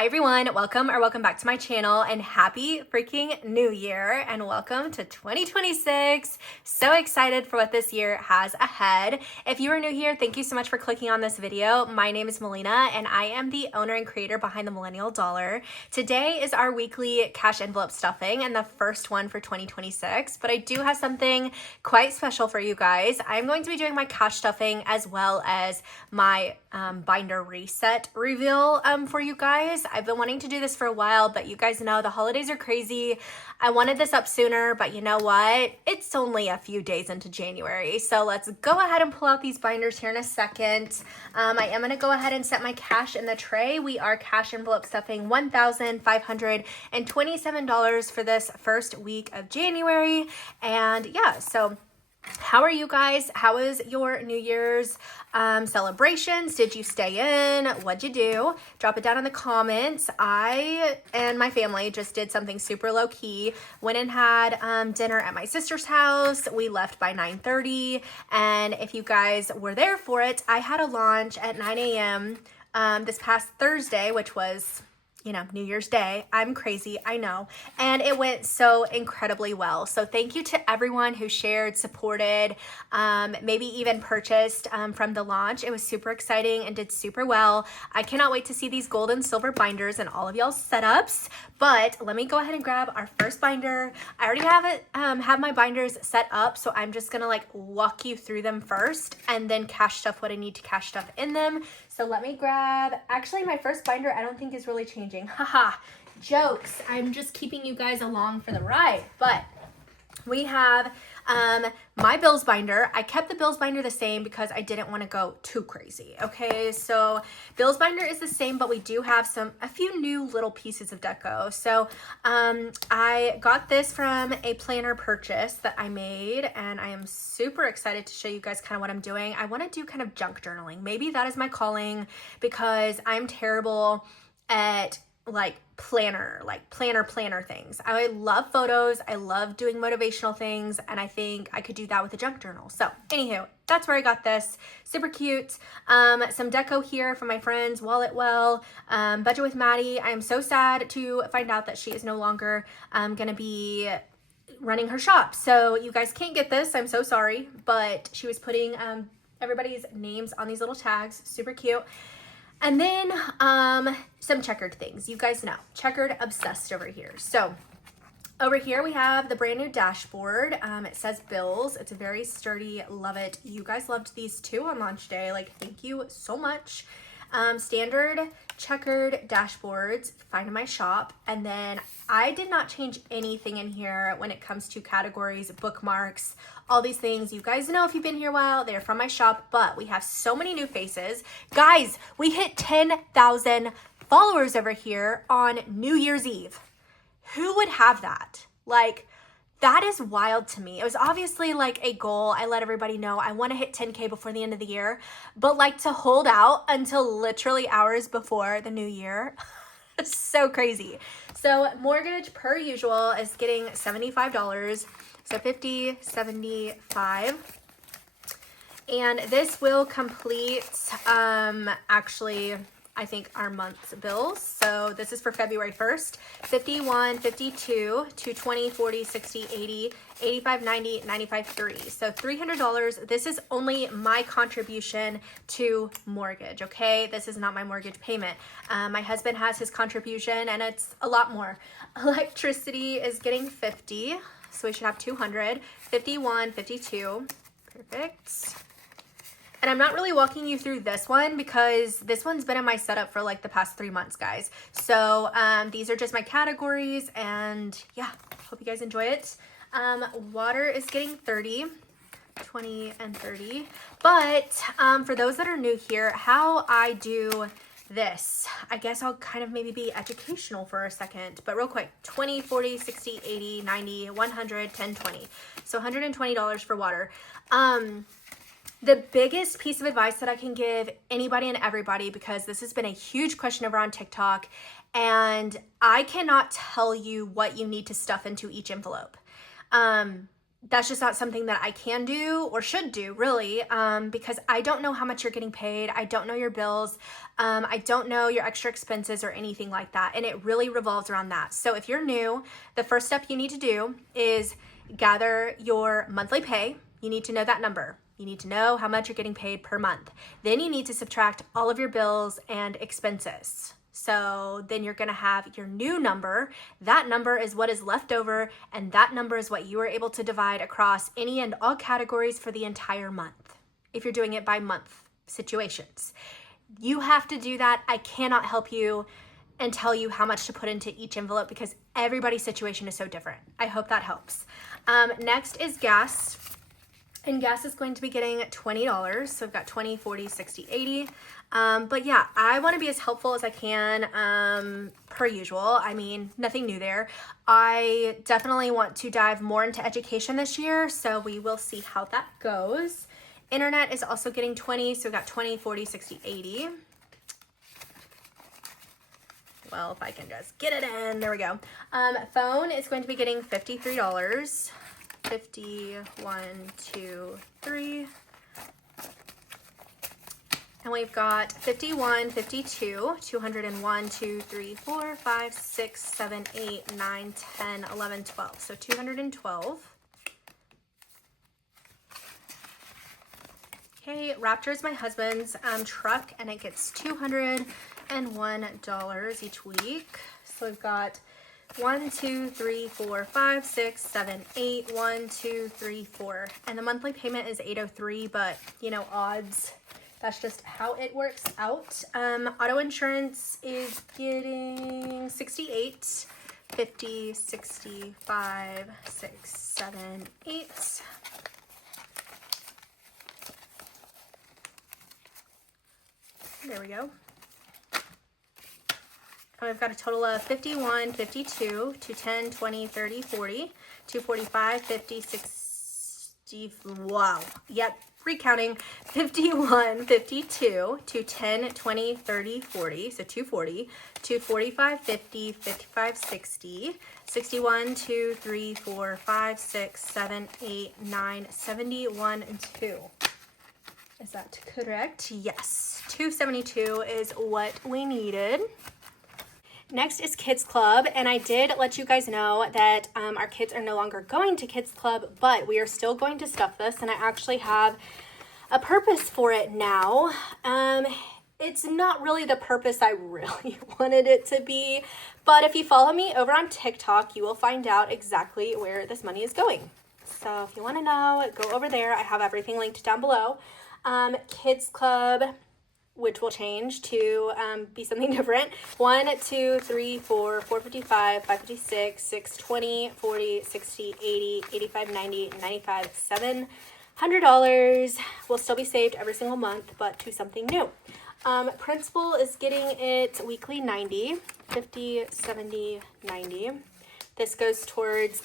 Hi everyone, welcome back to my channel, and happy freaking new year and welcome to 2026. So excited for what this year has ahead. If you are new here, thank you so much for clicking on this video. My name is Melina and I am the owner and creator behind the Millennial Dollar. Today is our weekly cash envelope stuffing and the first one for 2026, but I do have something quite special for you guys. I'm going to be doing my cash stuffing as well as my binder reset reveal for you guys. I've been wanting to do this for a while, but you guys know the holidays are crazy. I wanted this up sooner, but you know what? It's only a few days into January. So let's go ahead and pull out these binders here in a second. I am going to go ahead and set my cash in the tray. We are cash envelope stuffing $1,527 for this first week of January. And yeah, so how are you guys? How was your New Year's celebrations? Did you stay in? What'd you do? Drop it down in the comments. I and my family just did something super low key. Went and had dinner at my sister's house. We left by 9:30. And if you guys were there for it, I had a launch at 9 a.m. This past Thursday, which was, you know, New Year's Day. I'm crazy, I know. And it went so incredibly well. So thank you to everyone who shared, supported, maybe even purchased from the launch. It was super exciting and did super well. I cannot wait to see these gold and silver binders and all of y'all's setups. But let me go ahead and grab our first binder. I already have my binders set up, so I'm just gonna like walk you through them first and then cash stuff what I need to cash stuff in them. So let me grab, actually my first binder I don't think is really changing. Haha, jokes. I'm just keeping you guys along for the ride. But we have my bills binder. I kept the bills binder the same because I didn't want to go too crazy. Okay, so bills binder is the same, but we do have a few new little pieces of deco. So I got this from a planner purchase that I made, and I am super excited to show you guys kind of what I'm doing. I want to do kind of junk journaling. Maybe that is my calling because I'm terrible at planner things. I love photos. I love doing motivational things, and I think I could do that with a junk journal. So anywho, that's where I got this. Super cute. Some deco here from my friends Wallet Well, Budget with Maddie. I am so sad to find out that she is no longer gonna be running her shop. So you guys can't get this. I'm so sorry, but she was putting everybody's names on these little tags. Super cute. And then some checkered things. You guys know, checkered obsessed over here. So over here we have the brand new dashboard. It says bills. It's a very sturdy, love it. You guys loved these too on launch day. Like, thank you so much. Standard checkered dashboards, find in my shop. And then I did not change anything in here when it comes to categories, bookmarks, all these things. You guys know if you've been here a while, they're from my shop, but we have so many new faces. Guys, we hit 10,000 followers over here on New Year's Eve. Who would have that? Like, that is wild to me. It was obviously like a goal. I let everybody know I want to hit 10K before the end of the year, but like to hold out until literally hours before the new year. It's so crazy. So mortgage per usual is getting $75. So 50, 75. And this will complete actually I think our month's bills. So this is for February 1st, 51, 52, 220, 40, 60, 80, 85, 90, 95, 3. So $300. This is only my contribution to mortgage, okay? This is not my mortgage payment. My husband has his contribution and it's a lot more. Electricity is getting 50, so we should have 200, 51, 52, perfect. And I'm not really walking you through this one because this one's been in my setup for like the past 3 months, guys. So these are just my categories, and yeah, hope you guys enjoy it. Water is getting 30, 20, and 30. But for those that are new here, how I do this, I guess I'll kind of maybe be educational for a second, but real quick, 20, 40, 60, 80, 90, 100, 10, 20. So $120 for water. The biggest piece of advice that I can give anybody and everybody, because this has been a huge question over on TikTok, and I cannot tell you what you need to stuff into each envelope. that's just not something that I can do or should do, really, because I don't know how much you're getting paid. I don't know your bills. I don't know your extra expenses or anything like that. And it really revolves around that. So if you're new, the first step you need to do is gather your monthly pay. You need to know that number. You need to know how much you're getting paid per month. Then you need to subtract all of your bills and expenses. So then you're gonna have your new number. That number is what is left over, and that number is what you are able to divide across any and all categories for the entire month, if you're doing it by month situations. You have to do that. I cannot help you and tell you how much to put into each envelope because everybody's situation is so different. I hope that helps. Next is gas. And gas is going to be getting $20. So I've got 20, 40, 60, 80. But yeah, I want to be as helpful as I can, per usual. I mean, nothing new there. I definitely want to dive more into education this year, so we will see how that goes. Internet is also getting 20, so we've got 20, 40, 60, 80. Well, if I can just get it in, there we go. Phone is going to be getting $53. 50, 1, 2, 3. And we've got 51, 52, 201, 2, 3, 4, 5, 6, 7, 8, 9, 10, 11, 12. So 212. Okay, Raptor is my husband's truck, and it gets $201 each week. So we've got 1, 2, 3, 4, 5, 6, 7, 8, 1, 2, 3, 4. And the monthly payment is $803, but you know, odds. That's just how it works out. Auto insurance is getting 68, 50, 65, 6, 7, 8. There we go. I've got a total of 51, 52, 210, 20, 30, 40, 245, 50, 60, wow. Yep, recounting. 51, 52, 210, 20, 30, 40, so 240, 245, 50, 55, 60, 61, 2, 3, 4, 5, 6, 7, 8, 9, 71, and 2. Is that correct? Yes, 272 is what we needed. Next is Kids Club, and I did let you guys know that our kids are no longer going to Kids Club, but we are still going to stuff this, and I actually have a purpose for it now. It's not really the purpose I really wanted it to be, but if you follow me over on TikTok, you will find out exactly where this money is going. So if you want to know, go over there. I have everything linked down below. Kids Club, which will change to be something different. 1, 2, 3, 4, 455, 556, 620, 40, 60, 80, 85, 90, 95, $700 will still be saved every single month, but to something new. Principal is getting it weekly 90, 50, 70, 90. This goes towards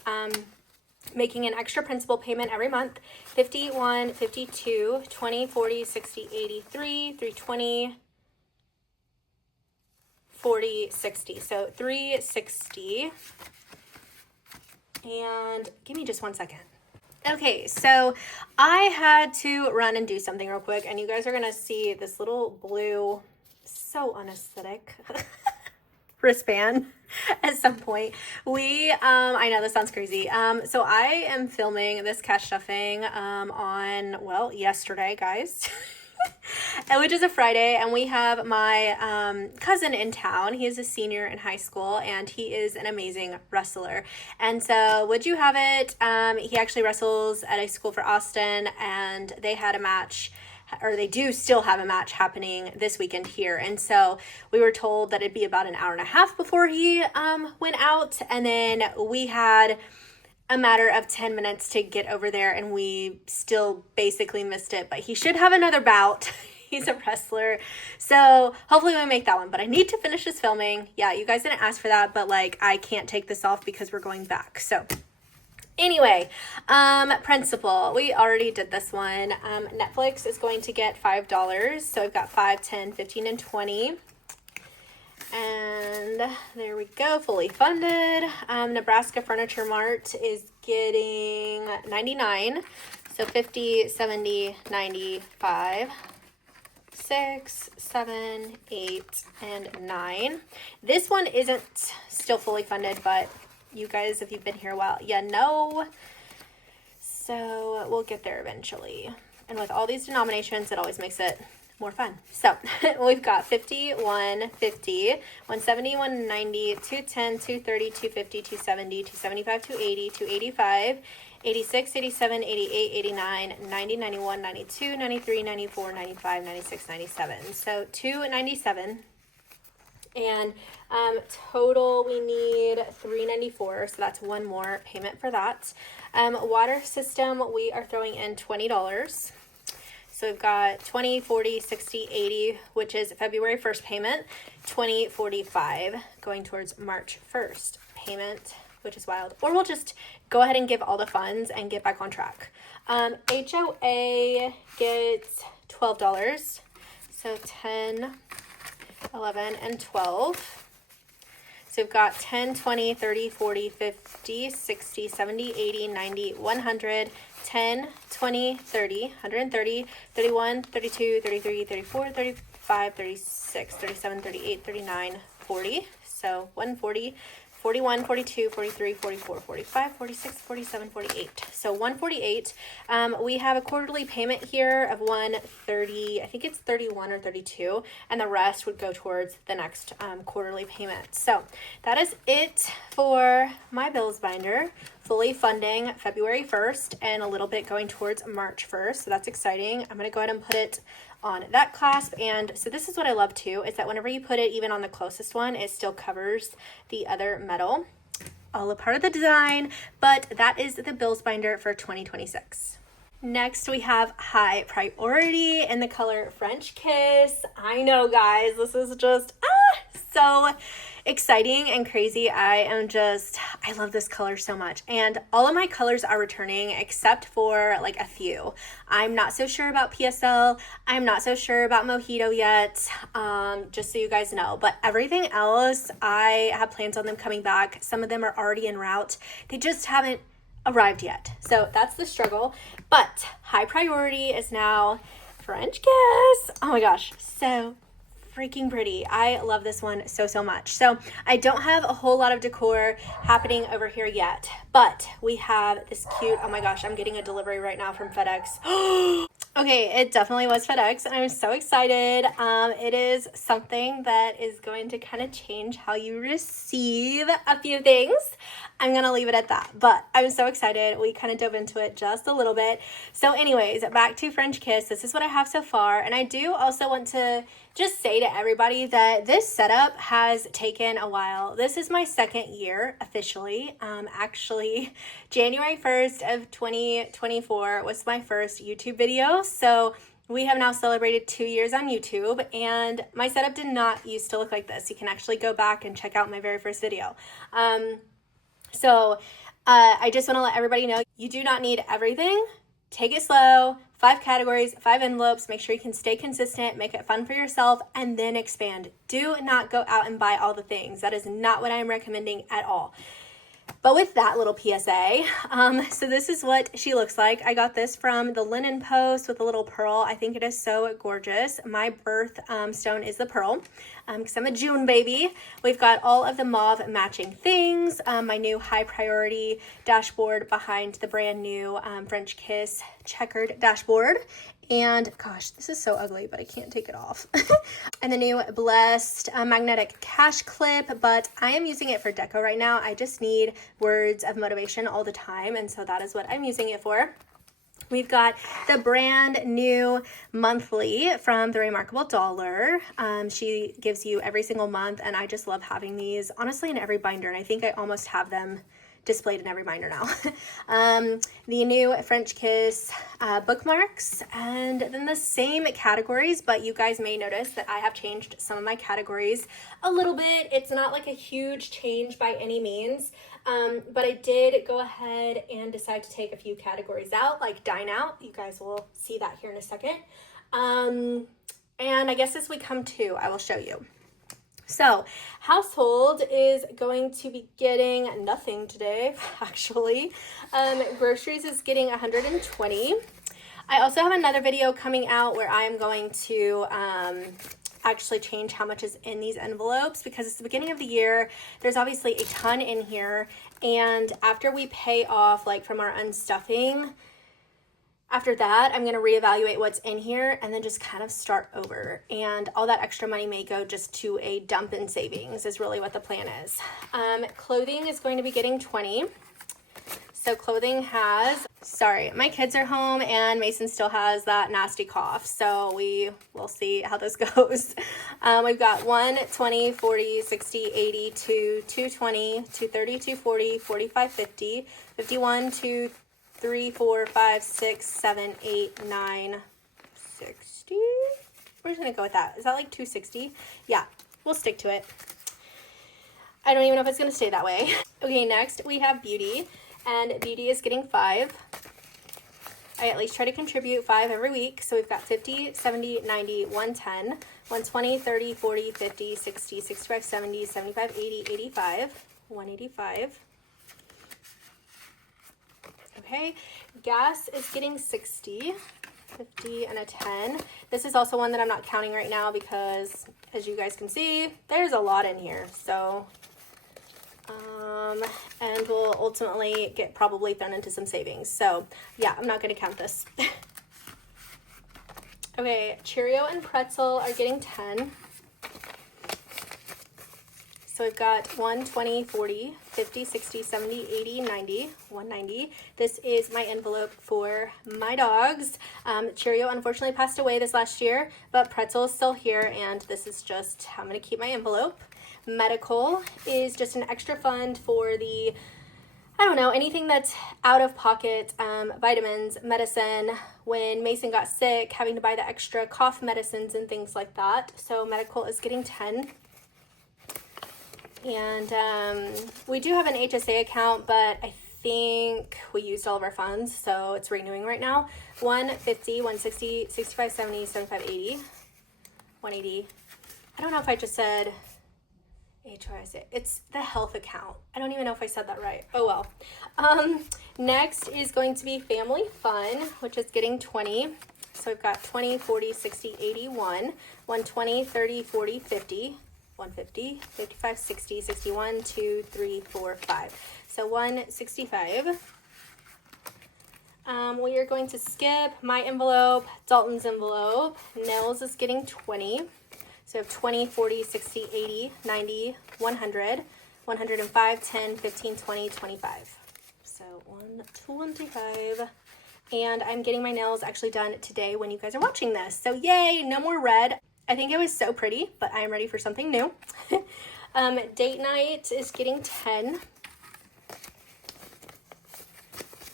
making an extra principal payment every month. 51, 52, 20, 40, 60, 83, 320, 40, 60. So 360. And give me just 1 second. Okay, so I had to run and do something real quick, and you guys are gonna see this little blue, so unaesthetic wristband at some point. I know this sounds crazy. So I am filming this cash stuffing on, well, yesterday, guys. Which is a Friday, and we have my cousin in town. He is a senior in high school, and he is an amazing wrestler. And so, would you have it? He actually wrestles at a school for Austin, and they had a match, or they do still have a match happening this weekend here. And so we were told that it'd be about an hour and a half before he went out, and then we had a matter of 10 minutes to get over there, and we still basically missed it, but he should have another bout. He's a wrestler, so hopefully we make that one. But I need to finish this filming. Yeah, you guys didn't ask for that, but like, I can't take this off because we're going back. So anyway, principal, we already did this one. Netflix is going to get $5, so I've got 5, 10, 15, and 20. And And there we go, fully funded. Nebraska Furniture Mart is getting 99. So 50, 70, 95, 6, 7, 8, and 9. This one isn't still fully funded, but you guys, if you've been here a while, you know. So we'll get there eventually. And with all these denominations, it always makes it more fun. So we've got 50, 150, 170, 190, 210, 230, 250, 270, 275, 280, 285, 86, 87, 88, 89, 90, 91, 92, 93, 94, 95, 96, 97. So 297. And total we need 394. So that's one more payment for that. Water system, we are throwing in $20. So we've got 20, 40, 60, 80, which is February 1st payment, 20, 45 going towards March 1st payment, which is wild. Or we'll just go ahead and give all the funds and get back on track. HOA gets $12. So 10, 11, and 12. So we've got 10, 20, 30, 40, 50, 60, 70, 80, 90, 100, 10, 20, 30, 130, 31, 32, 33, 34, 35, 36, 37, 38, 39, 40. So 140, 41, 42, 43, 44, 45, 46, 47, 48. So 148. We have a quarterly payment here of 130, I think it's 31 or 32, and the rest would go towards the next quarterly payment. So that is it for my bills binder. Fully funding February 1st and a little bit going towards March 1st. So that's exciting. I'm going to go ahead and put it on that clasp. And so this is what I love too, is that whenever you put it even on the closest one, it still covers the other metal. All a part of the design, but that is the bills binder for 2026. Next, we have High Priority in the color French Kiss. I know, guys, this is just so exciting and crazy. I love this color so much. And all of my colors are returning except for like a few. I'm not so sure about PSL. I'm not so sure about Mojito yet, just so you guys know. But everything else, I have plans on them coming back. Some of them are already en route. They just haven't arrived yet. So that's the struggle. But High Priority is now French Kiss. Oh my gosh, so freaking pretty. I love this one so much. So I don't have a whole lot of decor happening over here yet, but we have this cute, oh my gosh, I'm getting a delivery right now from FedEx. Okay, it definitely was FedEx, and I'm so excited. It is something that is going to kind of change how you receive a few things. I'm going to leave it at that, but I'm so excited. We kind of dove into it just a little bit. So anyways, back to French Kiss. This is what I have so far, and I do also want to just say to everybody that this setup has taken a while. This is my second year officially. Actually, January 1st of 2024 was my first YouTube video. So we have now celebrated 2 years on YouTube, and my setup did not used to look like this. You can actually go back and check out my very first video. I just want to let everybody know you do not need everything. Take it slow. 5 categories, 5 envelopes. Make sure you can stay consistent, make it fun for yourself, and then expand. Do not go out and buy all the things. That is not what I'm recommending at all. But with that little PSA, so this is what she looks like. I got this from the Linen Post with a little pearl. I think it is so gorgeous. My birth stone is the pearl because I'm a June baby. We've got all of the mauve matching things. My new High Priority dashboard behind the brand new French Kiss checkered dashboard. And gosh, this is so ugly, but I can't take it off. And the new Blessed magnetic cash clip, but I am using it for deco right now. I just need words of motivation all the time, and so that is what I'm using it for. We've got the brand new monthly from The Remarkable Dollar. She gives you every single month, and I just love having these, honestly, in every binder, and I think I almost have them displayed in every binder now. The new French Kiss bookmarks, and then the same categories, but you guys may notice that I have changed some of my categories a little bit. It's not like a huge change by any means, but I did go ahead and decide to take a few categories out, like Dine Out. You guys will see that here in a second. And I guess as we come to, I will show you. So household is going to be getting nothing today, actually. Groceries is getting 120. I also have another video coming out where I'm going to actually change how much is in these envelopes, because it's the beginning of the year. There's obviously a ton in here, and after we pay off like from our unstuffing, after that, I'm going to reevaluate what's in here and then just kind of start over. And all that extra money may go just to a dump in savings is really what the plan is. Clothing is going to be getting 20. So clothing has, sorry, my kids are home and Mason still has that nasty cough. So we will see how this goes. We've got 1, 20, 40, 60, 80, 2, 220, 230, 240, 45, 50, 51, 2, 3, 4, 5, 6, 7, 8, 9, 60. We're just gonna go with that. Is that like 260? Yeah, we'll stick to it. I don't even know if it's gonna stay that way. Okay, next we have beauty, and beauty is getting 5. I at least try to contribute 5 every week. So we've got 50, 70, 90, 110, 120, 30, 40, 50, 60, 65, 70, 75, 80, 85, 185. Okay, gas is getting 60, 50, and a 10. This is also one that I'm not counting right now because, as you guys can see, there's a lot in here. So, and will ultimately get probably thrown into some savings. So, yeah, I'm not going to count this. Okay, Cheerio and pretzel are getting 10. So we've got 1, 20, 40, 50, 60, 70, 80, 90, 190. This is my envelope for my dogs. Cheerio unfortunately passed away this last year, but Pretzel is still here, and this is just how I'm going to keep my envelope. Medical is just an extra fund for the, I don't know, anything that's out of pocket, vitamins, medicine. When Mason got sick, having to buy the extra cough medicines and things like that. So medical is getting 10. And we do have an HSA account, but I think we used all of our funds, so it's renewing right now. 150, 160, 65, 70, 75, 80, 180. I don't know if I just said HSA. It's the health account. I don't even know if I said that right. Oh well. Next is going to be family fun, which is getting 20. So we've got 20, 40, 60, 81, 120, 30, 40, 50. 150, 55, 60, 61, 2, 3, 4, 5. So 165. We are going to skip my envelope, Dalton's envelope. Nels is getting 20. So we have 20, 40, 60, 80, 90, 100, 105, 10, 15, 20, 25. So 125. And I'm getting my nails actually done today when you guys are watching this. So yay, no more red. I think it was so pretty, but I am ready for something new. Date night is getting 10.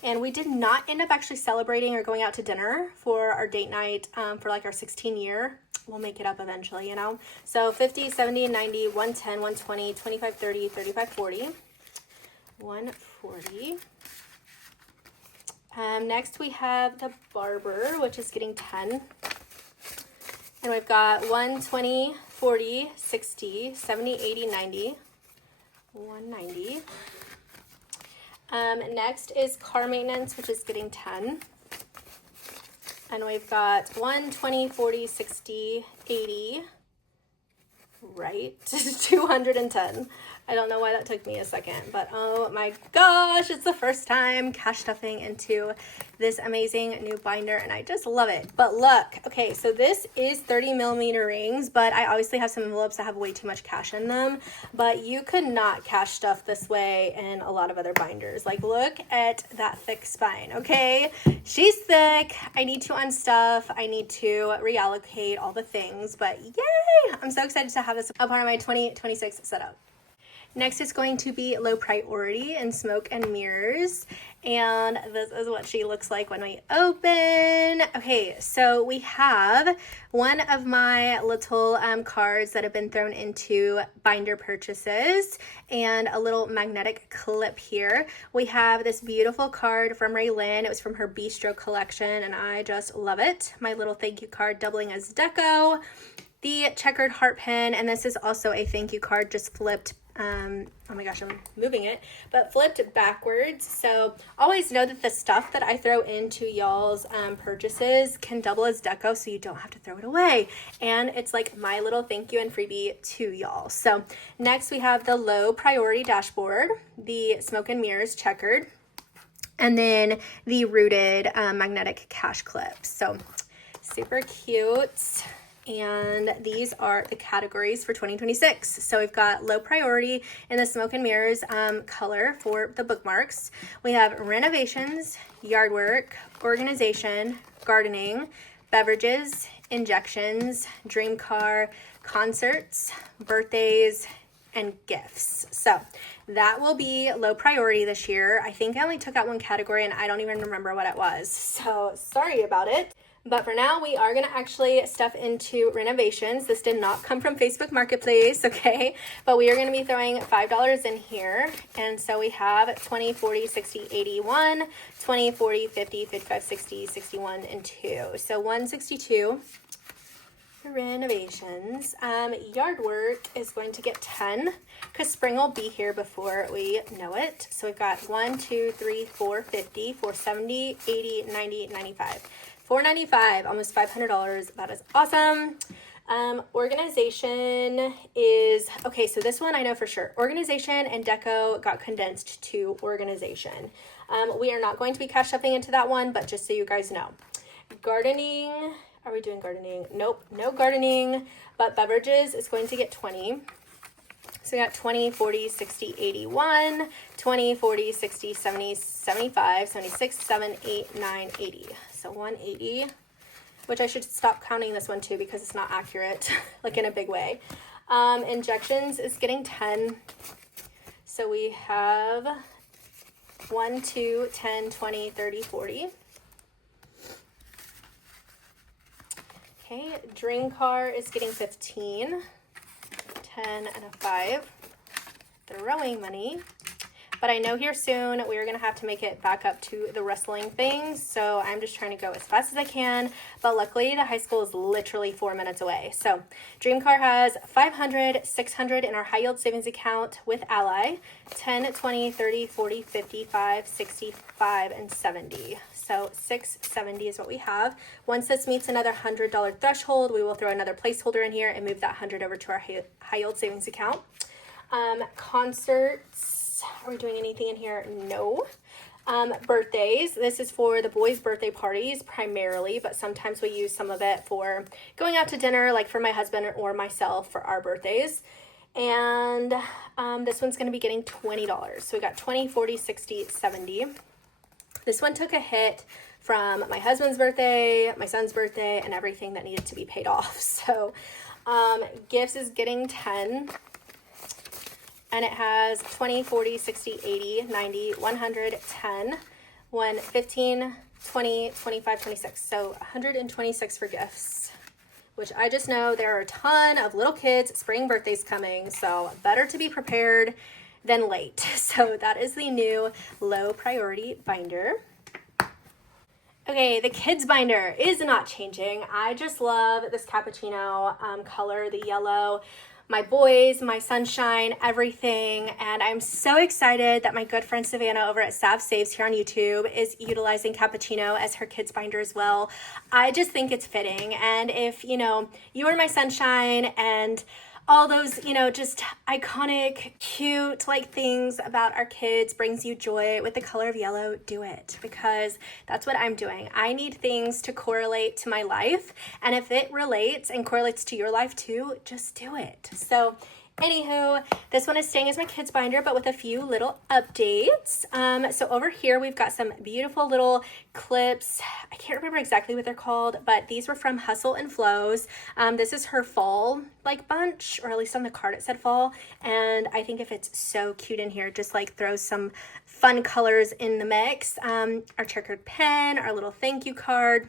And we did not end up actually celebrating or going out to dinner for our date night for like our 16 year. We'll make it up eventually, you know. So 50, 70, 90, 110, 120, 25, 30, 35, 40. 140. Next we have the barber, which is getting 10. And we've got 1, 20, 40, 60, 70, 80, 90, 190. Next is car maintenance, which is getting 10. And we've got 1, 20, 40, 60, 80, right? 210. I don't know why that took me a second, but oh my gosh, it's the first time cash stuffing into this amazing new binder, and I just love it. But look, okay, so this is 30 millimeter rings, but I obviously have some envelopes that have way too much cash in them, but you could not cash stuff this way in a lot of other binders. Like, look at that thick spine, okay? She's thick. I need to unstuff. I need to reallocate all the things, but yay! I'm so excited to have this a part of my 2026 setup. Next is going to be low priority and smoke and mirrors. And this is what she looks like when we open. Okay, so we have one of my little cards that have been thrown into binder purchases and a little magnetic clip here. We have this beautiful card from Raylyn. It was from her Bistro collection and I just love it. My little thank you card doubling as deco. the checkered heart pin, and this is also a thank you card just flipped. Oh my gosh, I'm moving it, but flipped backwards. So always know that the stuff that I throw into y'all's purchases can double as deco, so you don't have to throw it away. And it's like my little thank you and freebie to y'all. So next we have the low priority dashboard, the smoke and mirrors checkered, and then the rooted magnetic cash clips. So super cute. And these are the categories for 2026. So we've got low priority in the smoke and mirrors color for the bookmarks. We have renovations, yard work, organization, gardening, beverages, injections, dream car, concerts, birthdays, and gifts. So that will be low priority this year. I think I only took out one category and I don't even remember what it was. So sorry about it. But for now, we are going to actually stuff into renovations. This did not come from Facebook Marketplace, okay? But we are going to be throwing $5 in here. And so we have 20, 40, 60, 81, 20, 40, 50, 55, 60, 61, and 2. So 162 for renovations. Yard work is going to get 10 because spring will be here before we know it. So we've got 1, 2, 3, 4, 50, 470, 80, 90, 95. $495, almost $500. That is awesome. Organization is, okay, so this one I know for sure. Organization and deco got condensed to organization. We are not going to be cash stuffing into that one, but just so you guys know. Gardening, are we doing gardening? Nope, no gardening, but beverages is going to get 20. So we got 20, 40, 60, 81, 20, 40, 60, 70, 75, 76, 7, 8, 9, 80. So 180, which I should stop counting this one too because it's not accurate, like in a big way. Injections is getting 10. So we have 1, 2, 10, 20, 30, 40. Okay, dream car is getting 15. 10 and a 5. Throwing money. But I know here soon we are going to have to make it back up to the wrestling things. So I'm just trying to go as fast as I can. But luckily the high school is literally 4 minutes away. So Dream Car has 500, 600 in our high yield savings account with Ally. 10, 20, 30, 40, 55, 65, and 70. So 670 is what we have. Once this meets another $100 threshold, we will throw another placeholder in here and move that 100 over to our high yield savings account. Concerts, are we doing anything in here? No. Birthdays, this is for the boys' birthday parties primarily, but sometimes we use some of it for going out to dinner, like for my husband or myself for our birthdays. And this one's going to be getting $20. So we got 20, 40, 60, 70. This one took a hit from my husband's birthday, my son's birthday, and everything that needed to be paid off. So gifts is getting 10. And it has 20, 40, 60, 80, 90, 100, 10, 1, 15, 20, 25, 26. So 126 for gifts, which I just know there are a ton of little kids' spring birthdays coming. So better to be prepared than late. So that is the new low priority binder. Okay, the kids binder is not changing. I just love this cappuccino color, the yellow. My boys, my sunshine, everything. And I'm so excited that my good friend Savannah over at Sav Saves here on YouTube is utilizing cappuccino as her kids binder as well. I just think it's fitting. And if, you are my sunshine and all those, just iconic, cute, things about our kids brings you joy with the color of yellow, do it. Because that's what I'm doing. I need things to correlate to my life. And if it relates and correlates to your life too, just do it. So anywho, this one is staying as my kids binder, but with a few little updates. So over here, we've got some beautiful little clips. I can't remember exactly what they're called, but these were from Hustle and Flows. This is her fall bunch, or at least on the card it said fall. And I think if it's so cute in here, just throw some fun colors in the mix. Our checkered pen, our little thank you card.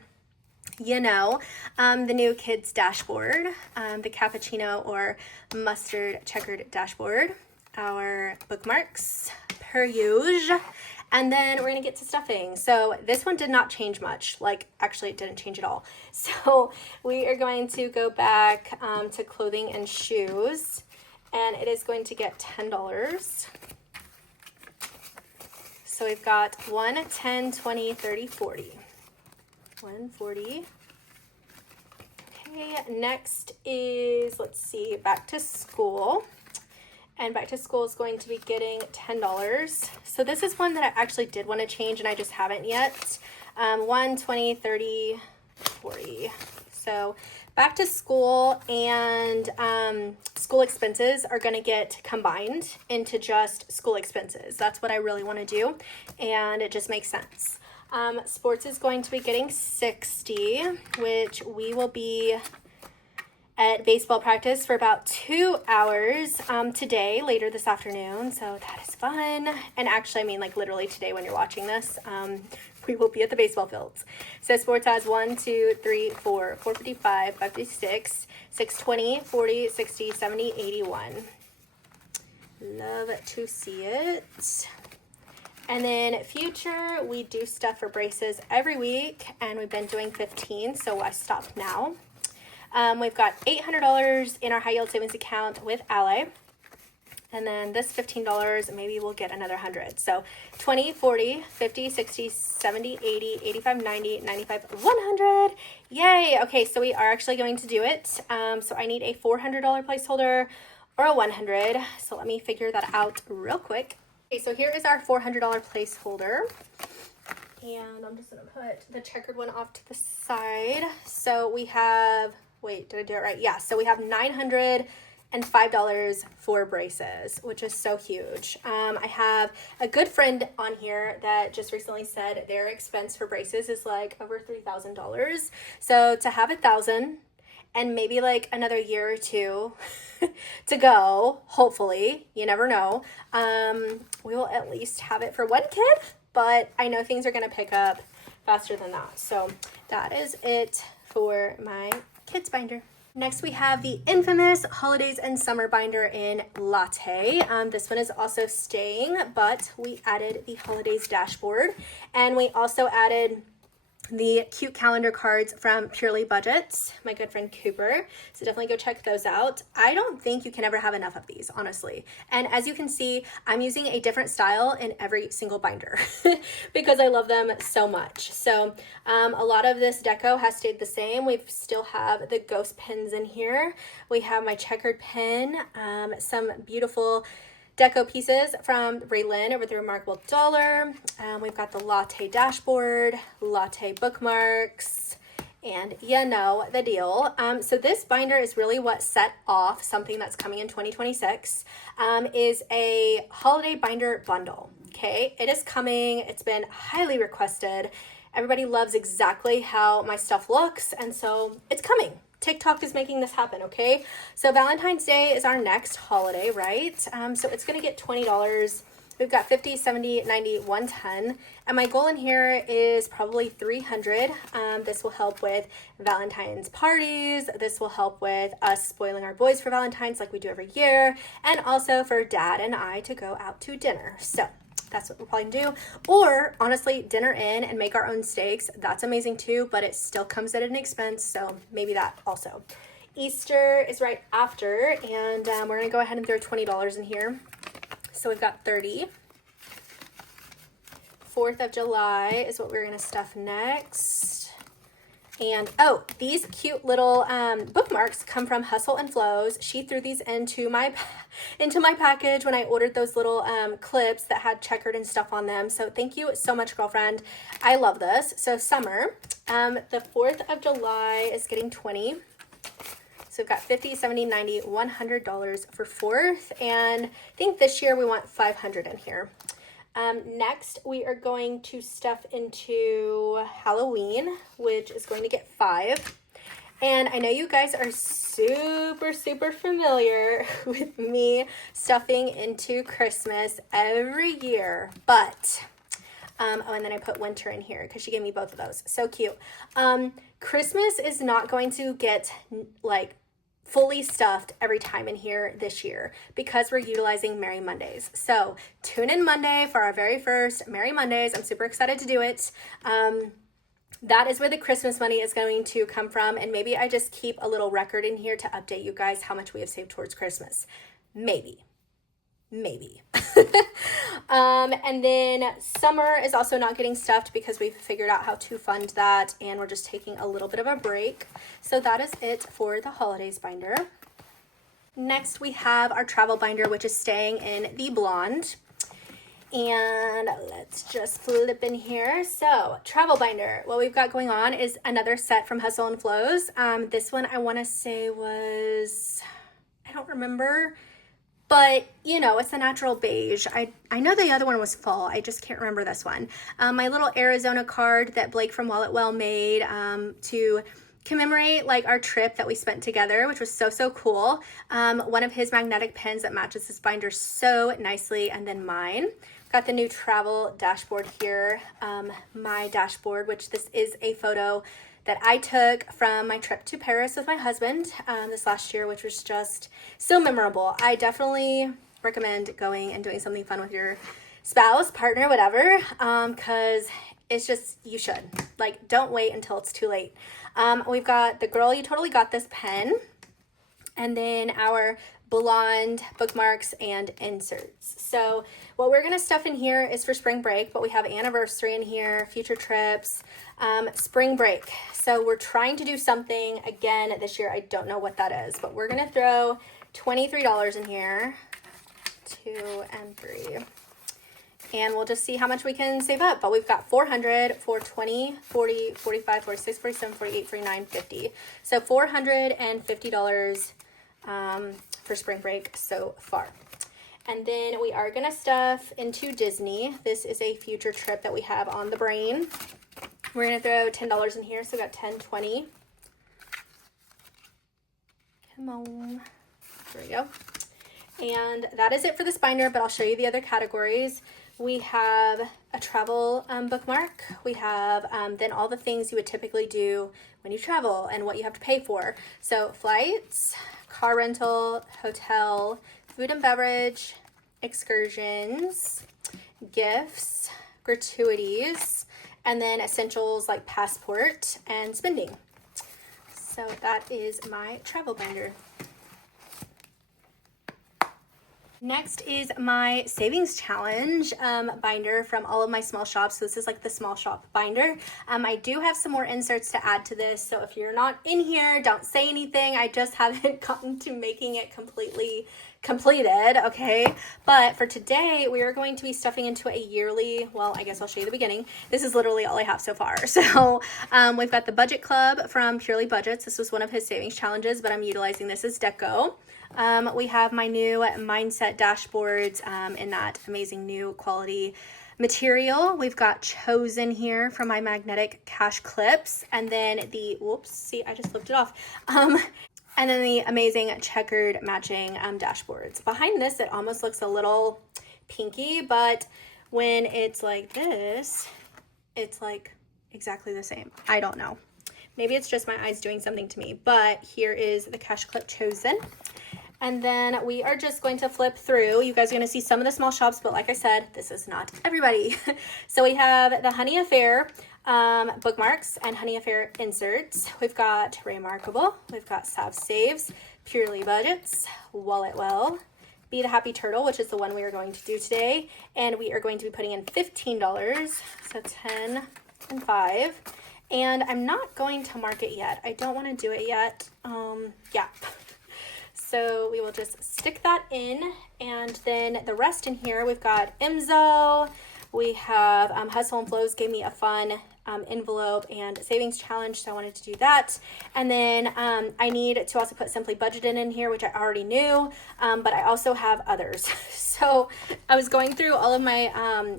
The new kids dashboard, the cappuccino or mustard checkered dashboard, our bookmarks, per usual. And then we're gonna get to stuffing. So this one did not change much. Like, actually it didn't change at all. So we are going to go back to clothing and shoes, and it is going to get $10. So we've got 1, 10, 20, 30, 40. 140. Okay, next is, let's see, back to school. And back to school is going to be getting $10. So this is one that I actually did want to change and I just haven't yet. 1, 20, 30, 40. So back to school and school expenses are going to get combined into just school expenses. That's what I really want to do, and it just makes sense. Sports is going to be getting 60, which we will be at baseball practice for about 2 hours today, later this afternoon. So that is fun. And actually, I mean, like literally today when you're watching this, we will be at the baseball fields. So sports has 1, 2, 3, 4, 455, 556, 620, 40, 60, 70, 81. Love to see it. And then future, we do stuff for braces every week, and we've been doing 15, so I stopped now. We've got $800 in our high yield savings account with Ally. And then this $15, maybe we'll get another 100. So 20, 40, 50, 60, 70, 80, 85, 90, 95, 100. Yay. Okay, so we are actually going to do it. So I need a $400 placeholder or a 100. So let me figure that out real quick. Okay, so here is our $400 placeholder. And I'm just going to put the checkered one off to the side. So we have, wait, did I do it right? Yeah, so we have $905 for braces, which is so huge. I have a good friend on here that just recently said their expense for braces is like over $3,000. So to have 1,000 and maybe like another year or two to go, hopefully, you never know, we will at least have it for one kid, but I know things are going to pick up faster than that. So that is it for my kids binder. Next, we have the infamous Holidays and Summer binder in Latte. This one is also staying, but we added the Holidays dashboard, and we also added the cute calendar cards from Purely Budgets, my good friend Cooper. So definitely go check those out. I don't think you can ever have enough of these, honestly. And as you can see, I'm using a different style in every single binder because I love them so much. So a lot of this deco has stayed the same. We still have the ghost pins in here. We have my checkered pin, some beautiful deco pieces from Raylin over the Remarkable Dollar. We've got the Latte dashboard, Latte bookmarks, and you know the deal. So this binder is really what set off something that's coming in 2026, is a holiday binder bundle. Okay, it is coming. It's been highly requested. Everybody loves exactly how my stuff looks, and so it's coming. TikTok is making this happen, okay? So Valentine's Day is our next holiday, right? So it's gonna get $20. We've got 50, 70, 90, 110. And my goal in here is probably 300. This will help with Valentine's parties. This will help with us spoiling our boys for Valentine's like we do every year. And also for Dad and I to go out to dinner. So that's what we're probably gonna do. Or honestly, dinner in and make our own steaks. That's amazing too, but it still comes at an expense. So maybe that also. Easter is right after, and we're gonna go ahead and throw $20 in here. So we've got 30. 4th of July is what we're gonna stuff next. And oh, these cute little bookmarks come from Hustle and Flows. She threw these into my package when I ordered those little clips that had checkered and stuff on them. So thank you so much, girlfriend. I love this. So summer, the 4th of July is getting 20. So we've got 50, 70, 90, $100 for 4th. And I think this year we want 500 in here. Next, we are going to stuff into Halloween, which is going to get 5. And I know you guys are super, super familiar with me stuffing into Christmas every year, but, oh, and then I put winter in here because she gave me both of those. So cute. Christmas is not going to get, like, fully stuffed every time in here this year because we're utilizing Merry Mondays. So tune in Monday for our very first Merry Mondays. I'm super excited to do it. That is where the Christmas money is going to come from. And maybe I just keep a little record in here to update you guys how much we have saved towards Christmas. Maybe. And then summer is also not getting stuffed because we've figured out how to fund that, and we're just taking a little bit of a break. So that is it for the holidays binder. Next, we have our travel binder, which is staying in the blonde. And let's just flip in here. So travel binder, what we've got going on is another set from Hustle and Flows. This one I want to say was, I don't remember, but you know, it's a natural beige. I know the other one was fall. I just can't remember this one. My little Arizona card that Blake from Wallet Well made to commemorate like our trip that we spent together, which was so cool. One of his magnetic pens that matches this binder so nicely, and then mine. Got the new travel dashboard here, my dashboard, which this is a photo that I took from my trip to Paris with my husband this last year, which was just so memorable. I definitely recommend going and doing something fun with your spouse, partner, whatever, because it's just, you should. Like, don't wait until it's too late. We've got the Girl You Totally Got This pen, and then our blonde bookmarks and inserts. So what we're going to stuff in here is for spring break, but we have anniversary in here, future trips, spring break. So we're trying to do something again this year. I don't know what that is, but we're going to throw $23 in here, 2 and 3. And we'll just see how much we can save up. But we've got 400, 420, 40, 45, 46, 47, 48, 49, 50. So $450 for spring break so far. And then we are going to stuff into Disney. This is a future trip that we have on the brain. We're going to throw $10 in here. So we got 10, 20. Come on. There we go. And that is it for this binder, but I'll show you the other categories. We have a travel bookmark. We have then all the things you would typically do when you travel and what you have to pay for. So flights, car rental, hotel, food and beverage, excursions, gifts, gratuities, and then essentials like passport and spending. So that is my travel binder. Next is my savings challenge binder from all of my small shops. So this is like the small shop binder. I do have some more inserts to add to this. So if you're not in here, don't say anything. I just haven't gotten to making it completely completed, okay? But for today, we are going to be stuffing into a yearly, well, I guess I'll show you the beginning. This is literally all I have so far. So we've got the Budget Club from Purely Budgets. This was one of his savings challenges, but I'm utilizing this as deco. We have my new mindset dashboards in that amazing new quality material. We've got Chosen here from my magnetic cash clips, and then the, whoops, see, I just flipped it off. And then the amazing checkered matching dashboards. Behind this, it almost looks a little pinky, but when it's like this, it's like exactly the same. I don't know. Maybe it's just my eyes doing something to me, but here is the cash clip Chosen. And then we are just going to flip through. You guys are going to see some of the small shops, but like I said, this is not everybody. So we have the Honey Affair bookmarks and Honey Affair inserts. We've got Remarkable. We've got Sav Saves, Purely Budgets, Wallet Well, Be the Happy Turtle, which is the one we are going to do today. And we are going to be putting in $15. So 10 and 5. And I'm not going to mark it yet. I don't want to do it yet. Yeah. So we will just stick that in, and then the rest in here, we've got Imzo, we have Hustle and Flows gave me a fun envelope and savings challenge, so I wanted to do that. And then I need to also put Simply Budgeted in here, which I already knew, but I also have others. So I was going through all of my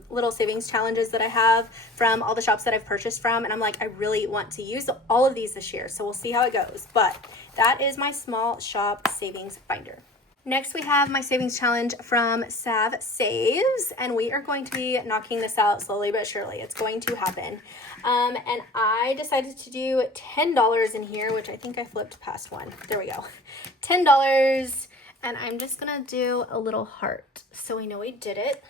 little savings challenges that I have from all the shops that I've purchased from, and I'm like, I really want to use all of these this year, so we'll see how it goes. But that is my small shop savings binder. Next, we have my savings challenge from Sav Saves, and we are going to be knocking this out slowly but surely. It's going to happen. And I decided to do $10 in here, which I think I flipped past one. There we go. $10, and I'm just gonna do a little heart so we know we did it.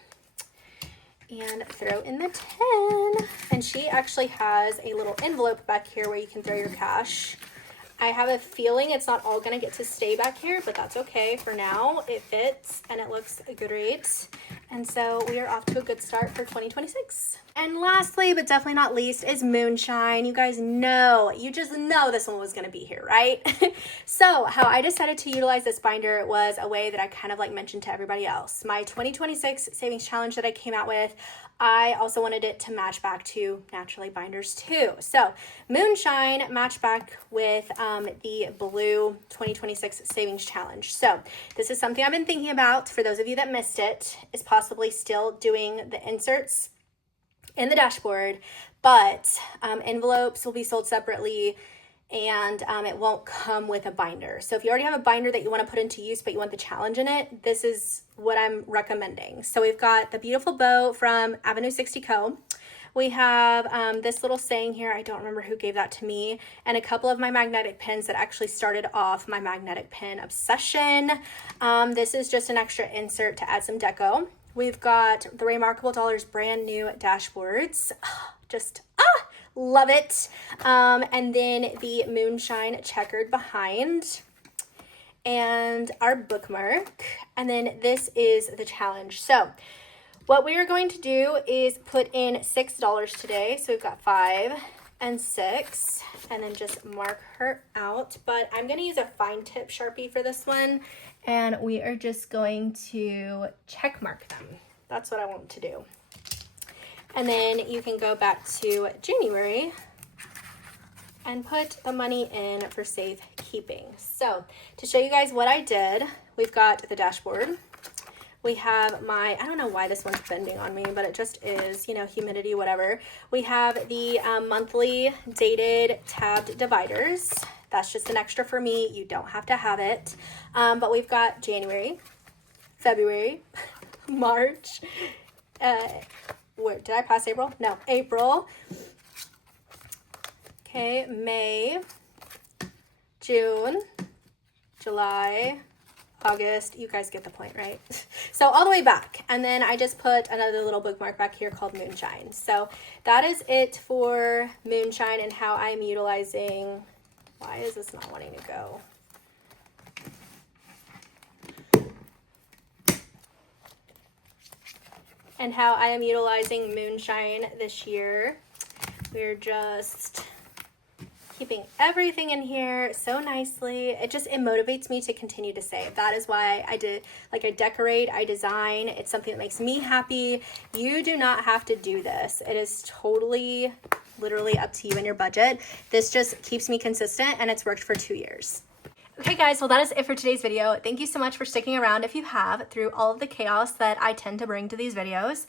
And throw in the 10. And she actually has a little envelope back here where you can throw your cash. I have a feeling it's not all gonna get to stay back here, but that's okay. For now, it fits and it looks great. And so we are off to a good start for 2026. And lastly, but definitely not least, is Moonshine. You guys know, you just know this one was gonna be here, right? So how I decided to utilize this binder was a way that I kind of like mentioned to everybody else. My 2026 savings challenge that I came out with, I also wanted it to match back to Naturally binders too. So Moonshine matched back with the blue 2026 savings challenge. So this is something I've been thinking about. For those of you that missed it, is possibly still doing the inserts in the dashboard, but envelopes will be sold separately, and it won't come with a binder. So if you already have a binder that you want to put into use, but you want the challenge in it, this is what I'm recommending. So we've got the beautiful bow from Avenue 60 Co. We have this little saying here, I don't remember who gave that to me, and a couple of my magnetic pins that actually started off my magnetic pin obsession. This is just an extra insert to add some deco. We've got the Remarkable Dollars brand new dashboards. Love it. And then the Moonshine checkered behind and our bookmark. And then this is the challenge. So what we are going to do is put in $6 today. So we've got 5 and 6, and then just mark her out. But I'm going to use a fine tip Sharpie for this one, and we are just going to check mark them. That's what I want to do. And then you can go back to January and put the money in for safekeeping. So to show you guys what I did, we've got the dashboard. We have my, I don't know why this one's bending on me, but it just is, you know, humidity, whatever. We have the monthly dated tabbed dividers. That's just an extra for me. You don't have to have it. But we've got January, February, March, where did I pass April? No, April. Okay, May, June, July, August. You guys get the point, right? So all the way back. And then I just put another little bookmark back here called Moonshine. So that is it for Moonshine and how I'm utilizing. Why is this not wanting to go? And how I am utilizing Moonshine this year. We're just keeping everything in here so nicely. It motivates me to continue to save. That is why I decorate, I design. It's something that makes me happy. You do not have to do this. It is totally, literally up to you and your budget. This just keeps me consistent, and it's worked for 2 years. Okay guys, well that is it for today's video. Thank you so much for sticking around if you have through all of the chaos that I tend to bring to these videos.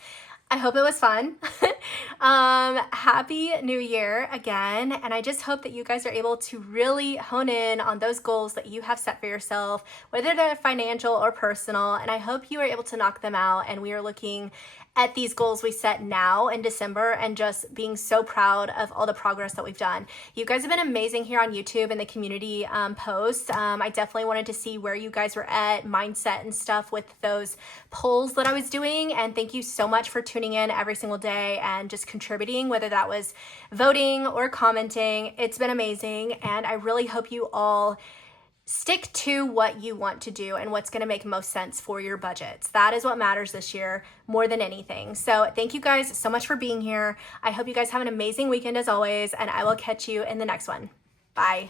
I hope it was fun. Happy New Year again. And I just hope that you guys are able to really hone in on those goals that you have set for yourself, whether they're financial or personal. And I hope you are able to knock them out. And we are looking at these goals we set now in December and just being so proud of all the progress that we've done. You guys have been amazing here on YouTube and the community posts. I definitely wanted to see where you guys were at, mindset and stuff with those polls that I was doing. And thank you so much for tuning in every single day and just contributing, whether that was voting or commenting. It's been amazing. And I really hope you all stick to what you want to do and what's going to make most sense for your budgets. That is what matters this year more than anything. So thank you guys so much for being here. I hope you guys have an amazing weekend as always, and I will catch you in the next one. Bye.